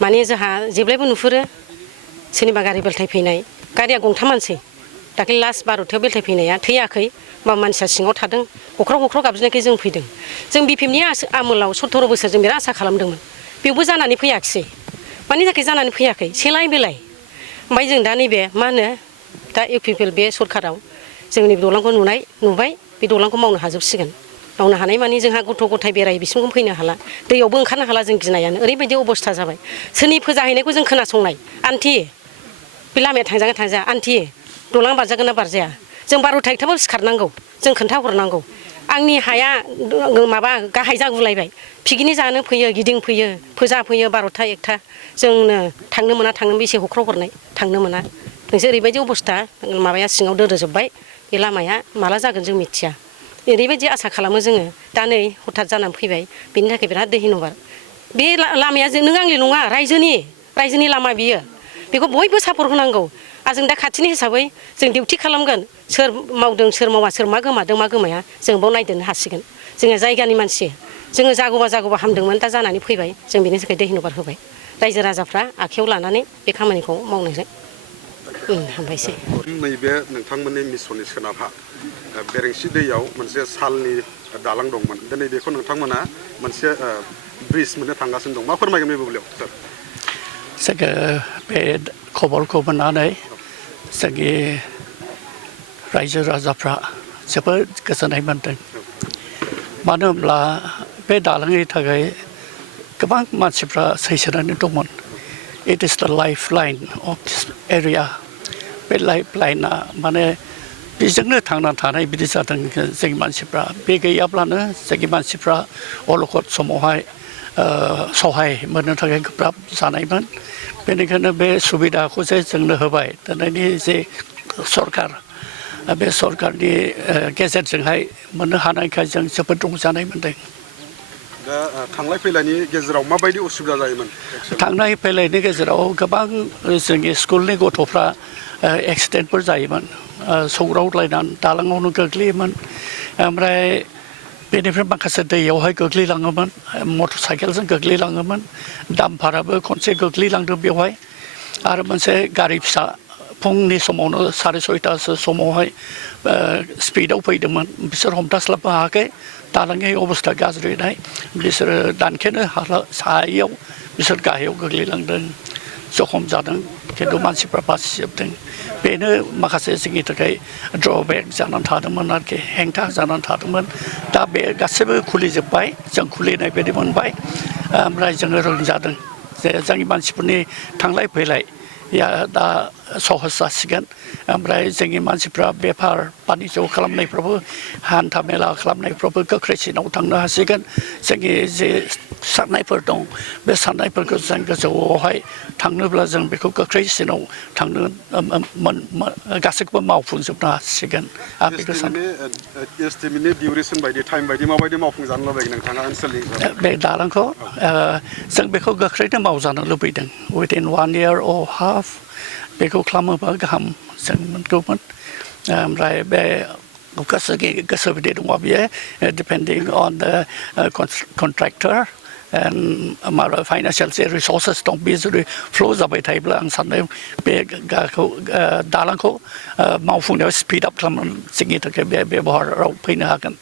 माने जोंहा जेब्लायबो नुहुरो सोरनिबा गारि बेलथाय फैनाय गारिया गंथामानसै दाख्लै लास्ट 12थायाव बेलथाय फैनाया थैयाखै मा मानसिया सिङाव थादों हख्राव गाबज्रिनायखाय जों फैदों जों बिपिएफनि आमोलाव 17 बोसोर जों बिराद आसा खालामदोंमोन बेवबो जानानै फैयाखिसै मानि थाखाय जानानै फैयाखै सेलाय बेलाय ओमफ्राय जों दा नैबे मा होनो दा इउपिपिएल बे सरखाराव जोंनि दलांखौ नुबाय बे दलांखौ मावनो हाजोबसिगोन मावनो हानाय मानि जोंहा गथ' गथाय बेराय बिसिमखौ फैनो हाला दैयावबो ओंखारनो हाला जों गिनायानो ओरैबायदि अबस्था जाबाय सोरनि फोजाहैनायखौ जों खोनासंनाय आन्टि बे लामाया थांजागोन थांजाया आन्टि दलां बारजागोन ना बारजाया जों 12था 1थाबाबो सिखारनांगौ जों खोन्थाहरनांगौ आंनि हाया माबा गाहाय जागुलायबाय पिकनिक जानो फैयो गिदिंफैयो फोजा फैयो 12था 1था जोंनो थांनो मोना थांनो बेसे हख्राव हरनाय थांनो मोना नोंसोर ओरैबायदि अबस्था माबाया सिङाव दोरोजोबबाय बे लामाया माला जागोन जों मिथिया ओरैबायदि आसा खालामो जोङो दा नै हथात जानानै फैबाय बेनि थाखाय बिराद दैहिनबार बे लामाया नों आंनि नङा रायजोनि लामा बियो बेखौ बयबो सापर्ट होनांगौ आरो जों दा खाथिनि हिसाबै जों डिउटि खालामगोन सोर मावदों सोर मावा सोर मा गोमादों मा गोमाया जों बाव नायदेरनो हासिगोन जोङो जायगानि मानसि जोङो जागौबा हामदोंमोन दा जानानै फैबाय जों बेनि थाखाय दैहिनबार होबाय रायजो राजाफ्रा आखायाव लानानै बे खामानिखौ मावनो हामबायसै नैबे नोंथांमोननि मिसननि सोनाबहा बेरेंसि दैयाव मोनसे सालनि दालां दंमोन दिनै बेखौ नोंथांमोना मोनसे ब्रिज मोननो थांगासिनो दं मा फोरमायगोन बे बुब्लियाव सार जोङो बे खबरखौ मोननानै जोंनि रायजो राजाफ्रा जोबोद गोजोननाय मोनदों मानो होनब्ला बे दालांनि थाखाय गोबां मानसिफ्रा सैसोनानै दंमोन इट इज द life line of this area बे लाइफ लाइना माने बेजोंनो थांना थानाय बिदि जादों जोंनि मानसिफ्रा बे गैयाब्लानो जोंनि मानसिफ्रा अलखद समावहाय सहाय मोननो थाखाय गोब्राब जानायमोन बेनिखायनो बे सुबिदाखौ जे जोंनो होबाय दिनैनि जे सरकार बे सरकारनि गेजेरजोंहाय मोननो हानायखाय जों जोबोद रंजानाय मोनदों दा थांलाय फैलायनि गेजेराव माबायदि उसुबिदा जायोमोन थांलाय फैलायनि गेजेराव गोबां जोंनि स्कुलनि गथ'फ्रा एक्सिडेन्टफोर जायोमोन सौग्रावलायनानै दालाङावनो गोग्लैयोमोन ओमफ्राय बेनिफ्राय माखासे दैयावहाय गोग्लैलाङोमोन मटर साइकेलजों गोग्लैलाङोमोन दामफाराबो खनसे गोग्लैलांदों बेवहाय आरो मोनसे गारि फिसा फुंनि समावनो 6:30 समावहाय स्पिडआव फैदोंमोन बिसोर हमथास्लाबनो हायाखै दालांनि अबस्था गाज्रिनाय बिसोरो दानखेनो हायैयाव बिसोर गाहायाव गोग्लैलांदों जखम जादों खिन्थु मानसिफ्रा बासिजोबदों बेनो माखासे जोंनि थाखाय ड्रबेक जानानै थादोंमोन आरोखि हेंथा जानानै थादोंमोन दा बे गासैबो खुलिजोब्बाय जों खुलिनाय बायदि मोनबाय ओमफ्राय जोङो रंजादों जे जोंनि मानसिफोरनि थांलाय फैलाय दा सहज जासिगोन ओमफ्राय जोंनि मानसिफ्रा बेफार बानिज्य खालामनायफ्रावबो हान्था मेला खालामनायफ्रावबो गोख्रैसिनाव थांनो हासिगोन जोंनि जे साननायफोर दं बे साननायफोरखौ जों गोजौआवहाय थांनोब्ला जों बेखौ गोख्रैसिनाव थांनो गासैखौबो मावफुंजोबनो हासिगोन आं बेखौ सानो एस्टिमेटनि डिउरेसन बायदि टाइम बायदि माबायदि मावफुंजानो लुबैगोन नोंथाङा ओनसोलनि बे दालांखौ जों बेखौ गोख्रैनो मावजानो लुबैदों उइदिन 1 year or half बेखौ खालामोबा गाहाम जों मोनगौमोन ओमफ्राय बे गोसो बिदि दङ बियो डिपेन्डिं अन द कन्ट्रेक्टर माबा फाइनान्सियेल जे रिसर्सेस दं बे जुदि फ्ल' जाबाय थायोब्ला आं सानो बे दालांखौ मावफुंनायाव स्पिड आप खालामनानै जोंनि थाखाय बे बेबहाराव फैनो हागोन